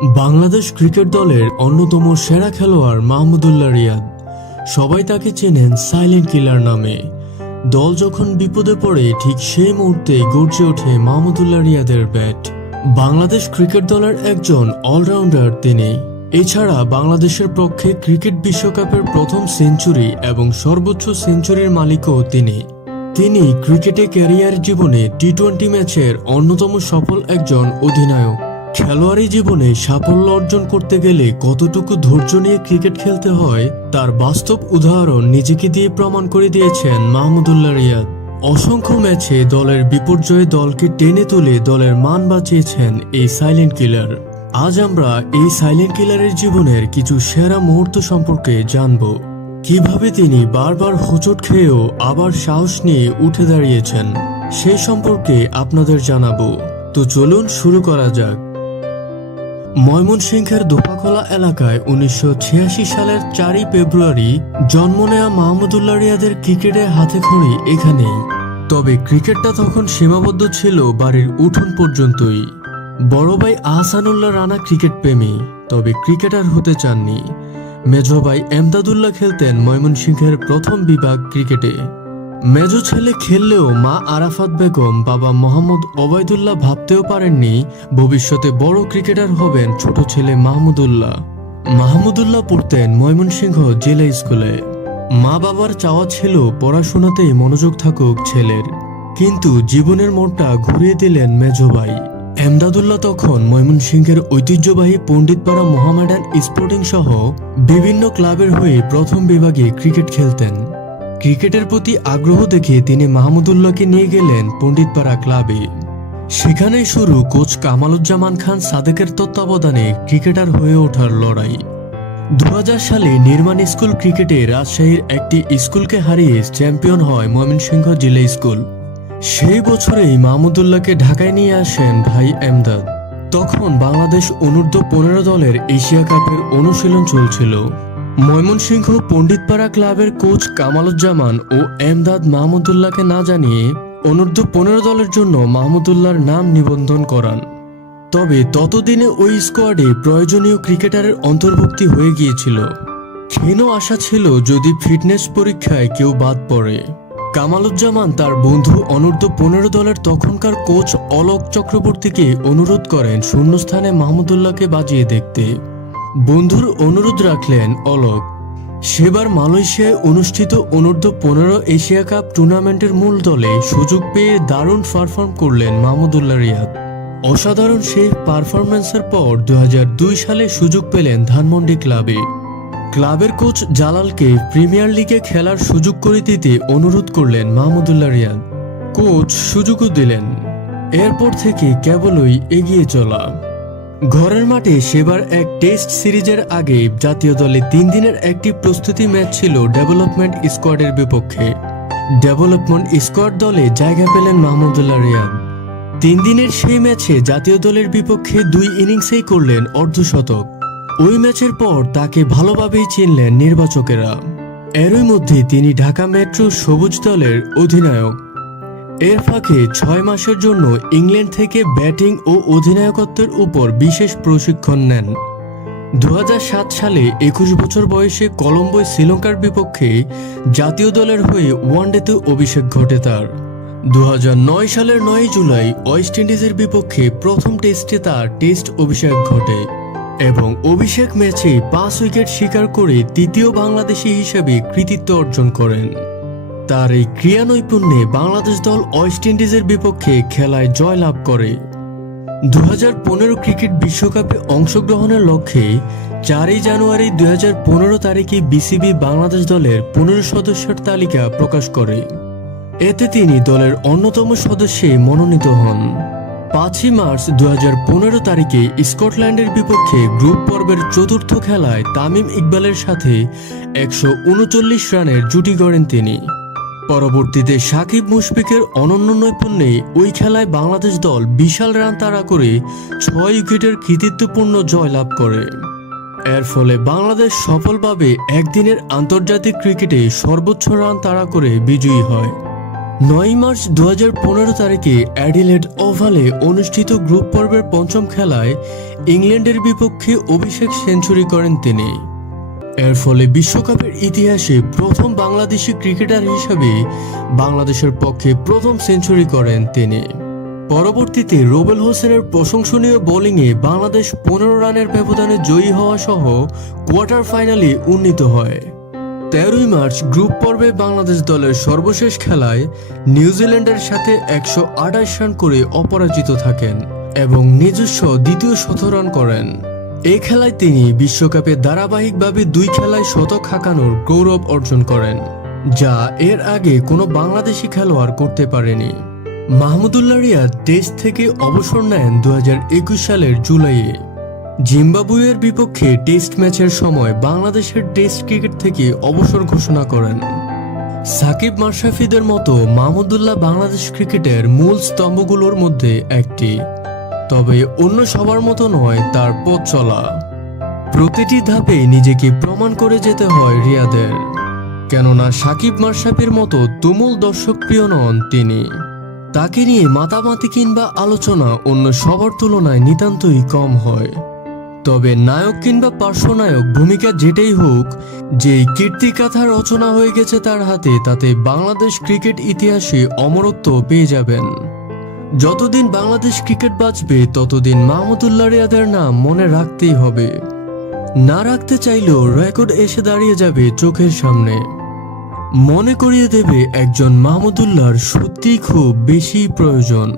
Bangladesh cricket দলের অন্যতম সেরা খেলোয়াড় মাহমুদুল্লাহ রিয়াদ। সবাই তাকে চেনেন সাইলেন্ট কিলার নামে। দল যখন বিপদে পড়ে ঠিক সেই মুহূর্তে গর্জে ওঠে মাহমুদুল্লাহ রিয়াদের ব্যাট। বাংলাদেশ ক্রিকেট দলের একজন অলরাউন্ডার তিনি। এছাড়া বাংলাদেশের পক্ষে ক্রিকেট বিশ্বকাপের প্রথম সেঞ্চুরি এবং সর্বোচ্চ সেঞ্চুরির মালিকও তিনি ক্রিকেটে ক্যারিয়ার জীবনে টি-20 ম্যাচের অন্যতম সফল একজন অধিনায়ক। খেলোয়াড়ি জীবনে সাফল্য অর্জন করতে গেলে কতটুকু ধৈর্য নিয়ে ক্রিকেট খেলতে হয় তার বাস্তব উদাহরণ নিজেকে দিয়ে প্রমাণ করে দিয়েছেন মাহমুদুল্লাহ রিয়াদ। অসংখ্য ম্যাচে দলের বিপর্যয়ে দলকে টেনে তুলে দলের মান বাঁচিয়েছেন এই সাইলেন্ট কিলার। আজ আমরা এই সাইলেন্ট কিলারের জীবনের কিছু সেরা মুহূর্ত সম্পর্কে জানব। কিভাবে তিনি বারবার হোঁচট খেয়েও আবার সাহস নিয়ে উঠে দাঁড়িয়েছেন সে সম্পর্কে আপনাদের জানাবো। তো চলুন শুরু করা যাক। ময়মনসিংহের দোপাখলা এলাকায় 1986 সালের 4 ফেব্রুয়ারি জন্ম নেয়া মাহমুদুল্লাহ রিয়াদের ক্রিকেটের হাতেখড়ি এখানেই। তবে ক্রিকেটটা তখন সীমাবদ্ধ ছিল বাড়ির উঠোন পর্যন্তই। বড় ভাই আহসানুল্লাহ রানা ক্রিকেট প্রেমী, তবে ক্রিকেটার হতে চাননি। মেজো ভাই এমদাদুল্লাহ খেলতেন ময়মনসিংহের প্রথম বিভাগ ক্রিকেটে। মেজো ছেলে খেললেও মা আরাফাত বেগম, বাবা মোহাম্মদ ওবায়দুল্লাহ ভাবতেও পারেননি ভবিষ্যতে বড় ক্রিকেটার হবেন ছোট ছেলে মাহমুদুল্লাহ। মাহমুদুল্লাহ পড়তেন ময়মনসিংহ জেলা স্কুলে। মা বাবার চাওয়া ছিল পড়াশোনাতেই মনোযোগ থাকুক ছেলের, কিন্তু জীবনের মোড়টা ঘুরিয়ে দিলেন মেজো ভাই এমদাদুল্লাহ। তখন ময়মনসিংহের ঐতিহ্যবাহী পণ্ডিতপাড়া মোহামেডান স্পোর্টিং সহ বিভিন্ন ক্লাবের হয়ে প্রথম বিভাগে ক্রিকেট খেলতেন। ক্রিকেটের প্রতি আগ্রহ দেখে তিনি মাহমুদুল্লাহকে নিয়ে গেলেন পণ্ডিতপাড়া ক্লাবে। সেখানেই শুরু কোচ কামালুজ্জামান খান সাদেকের তত্ত্বাবধানে ক্রিকেটার হয়ে ওঠার লড়াই। 2000 সালে নির্মাণ স্কুল ক্রিকেটে রাজশাহীর একটি স্কুলকে হারিয়ে চ্যাম্পিয়ন হয় ময়মনসিংহ জেলা স্কুল। সেই বছরেই মাহমুদুল্লাহকে ঢাকায় নিয়ে আসেন ভাই এমদাদ। তখন বাংলাদেশ অনূর্ধ্ব-15 দলের এশিয়া কাপের অনুশীলন চলছিল। ময়মনসিংহ পণ্ডিতপাড়া ক্লাবের কোচ কামালুজ্জামান ও এমদাদ মাহমুদুল্লাহকে না জানিয়ে অনূর্ধ্ব-15 দলের জন্য মাহমুদুল্লাহর নাম নিবন্ধন করান। তবে ততদিনে ওই স্কোয়াডে প্রয়োজনীয় ক্রিকেটারের অন্তর্ভুক্তি হয়ে গিয়েছিল। ক্ষীণ আশা ছিল যদি ফিটনেস পরীক্ষায় কেউ বাদ পড়ে। কামালুজ্জামান তার বন্ধু অনূর্ধ্ব-15 দলের তখনকার কোচ অলোক চক্রবর্তীকে অনুরোধ করেন শূন্যস্থানে মাহমুদুল্লাহকে বাজিয়ে দেখতে। বন্ধুর অনুরোধ রাখলেন অলোক। সেবার মালয়েশিয়ায় অনুষ্ঠিত অনূর্ধ্ব-15 এশিয়া কাপ টুর্নামেন্টের মূল দলে সুযোগ পেয়ে দারুণ পারফর্ম করলেন মাহমুদুল্লাহ রিয়াদ। অসাধারণ সেই পারফরম্যান্সের পর 2002 সালে সুযোগ পেলেন ধানমন্ডি ক্লাবে। ক্লাবের কোচ জালালকে প্রিমিয়ার লিগে খেলার সুযোগ করে দিতে অনুরোধ করলেন মাহমুদুল্লাহ রিয়াদ। কোচ সুযোগও দিলেন। এরপর থেকে কেবলই এগিয়ে চলা। ঘরের মাঠে সেবার এক টেস্ট সিরিজের আগে জাতীয় দলে 3 দিনের একটি প্রস্তুতি ম্যাচ ছিল ডেভেলপমেন্ট স্কোয়াডের বিপক্ষে। ডেভেলপমেন্ট স্কোয়াড দলে জায়গা পেলেন মাহমুদুল্লাহ রিয়াদ। 3 দিনের সেই ম্যাচে জাতীয় দলের বিপক্ষে 2 ইনিংসেই করলেন অর্ধশতক। ওই ম্যাচের পর তাকে ভালোভাবেই চিনলেন নির্বাচকেরা। এরই মধ্যে তিনি ঢাকা মেট্রো সবুজ দলের অধিনায়ক। এর ফাঁকে 6 মাসের জন্য ইংল্যান্ড থেকে ব্যাটিং ও অধিনায়কত্বের উপর বিশেষ প্রশিক্ষণ নেন। 2007 সালে 21 বছর বয়সে কলম্বোয় শ্রীলঙ্কার বিপক্ষে জাতীয় দলের হয়ে ওয়ানডেতে অভিষেক ঘটে তার। 2009 সালের 9 জুলাই ওয়েস্ট ইন্ডিজের বিপক্ষে প্রথম টেস্টে তার টেস্ট অভিষেক ঘটে এবং অভিষেক ম্যাচে 5 উইকেট শিকার করে তৃতীয় বাংলাদেশি হিসেবে কৃতিত্ব অর্জন করেন। তার এই ক্রীড়া নৈপুণ্যে বাংলাদেশ দল ওয়েস্ট ইন্ডিজের বিপক্ষে খেলায় জয়লাভ করে। 2015 ক্রিকেট বিশ্বকাপে অংশগ্রহণের লক্ষ্যে 4 জানুয়ারি 2015 তারিখে বিসিবি বাংলাদেশ দলের 15 সদস্যের তালিকা প্রকাশ করে। এতে তিনি দলের অন্যতম সদস্যে মনোনীত হন। 5 মার্চ 2015 তারিখে স্কটল্যান্ডের বিপক্ষে গ্রুপ পর্বের চতুর্থ খেলায় তামিম ইকবালের সাথে 139 রানের জুটি গড়েন তিনি। পরবর্তীতে সাকিব মুশফিকের অনন্য নৈপুণ্যে ওই খেলায় বাংলাদেশ দল বিশাল রান তাড়া করে 6 উইকেটের কৃতিত্বপূর্ণ জয়লাভ করে। এর ফলে বাংলাদেশ সফলভাবে একদিনের আন্তর্জাতিক ক্রিকেটে সর্বোচ্চ রান তাড়া করে বিজয়ী হয়। 9 মার্চ 2015 তারিখে অ্যাডিলেড ওভালে অনুষ্ঠিত গ্রুপ পর্বের পঞ্চম খেলায় ইংল্যান্ডের বিপক্ষে অভিষেক সেঞ্চুরি করেন তিনি। এর ফলে বিশ্বকাপের ইতিহাসে প্রথম বাংলাদেশি ক্রিকেটার হিসেবে বাংলাদেশের পক্ষে প্রথম সেঞ্চুরি করেন তিনি। পরবর্তীতে রুবেল হোসেনের প্রশংসনীয় বোলিংয়ে বাংলাদেশ 15 রানের ব্যবধানে জয়ী হওয়া সহ কোয়ার্টার ফাইনালে উন্নীত হয়। 13 মার্চ গ্রুপ পর্বে বাংলাদেশ দলের সর্বশেষ খেলায় নিউজিল্যান্ডের সাথে 128 রান করে অপরাজিত থাকেন এবং নিজস্ব দ্বিতীয় শতরান করেন। এই খেলায় তিনি বিশ্বকাপে ধারাবাহিকভাবে 2 খেলায় শতক হাঁকানোর গৌরব অর্জন করেন, যা এর আগে কোনো বাংলাদেশি খেলোয়াড় করতে পারেনি। মাহমুদুল্লাহ রিয়াদ টেস্ট থেকে অবসর নেন 2021 সালের জুলাইয়ে। জিম্বাবুয়ের বিপক্ষে টেস্ট ম্যাচের সময় বাংলাদেশের টেস্ট ক্রিকেট থেকে অবসর ঘোষণা করেন। সাকিব মাশরাফিদের মতো মাহমুদুল্লাহ বাংলাদেশ ক্রিকেটের মূল স্তম্ভগুলোর মধ্যে একটি, তবে অন্য সবার মতো নয় তার পথ চলা। প্রতিটি ধাপে নিজেকে প্রমাণ করে যেতে হয় রিয়াদের, কেননা সাকিব মাশরাফির মতো তুমুল দর্শকপ্রিয় নন তিনি। তাকে নিয়ে মাতামাতি কিংবা আলোচনা অন্য সবার তুলনায় নিতান্তই কম হয়। তবে নায়ক কিংবা পার্শ্বনায়ক ভূমিকা যেটাই হোক, যেই কীর্তিগাথা রচনা হয়ে গেছে তার হাতে, তাতে বাংলাদেশ ক্রিকেট ইতিহাসে অমরত্ব পেয়ে যাবেন। যতদিন বাংলাদেশ ক্রিকেট বাঁচবে ততদিন মাহমুদুল্লাহ রিয়াদের নাম মনে রাখতেই হবে। না রাখতে চাইলেও রেকর্ড এসে দাঁড়িয়ে যাবে চোখের সামনে, মনে করিয়ে দেবে একজন মাহমুদুল্লাহর সত্যিই খুব বেশি প্রয়োজন।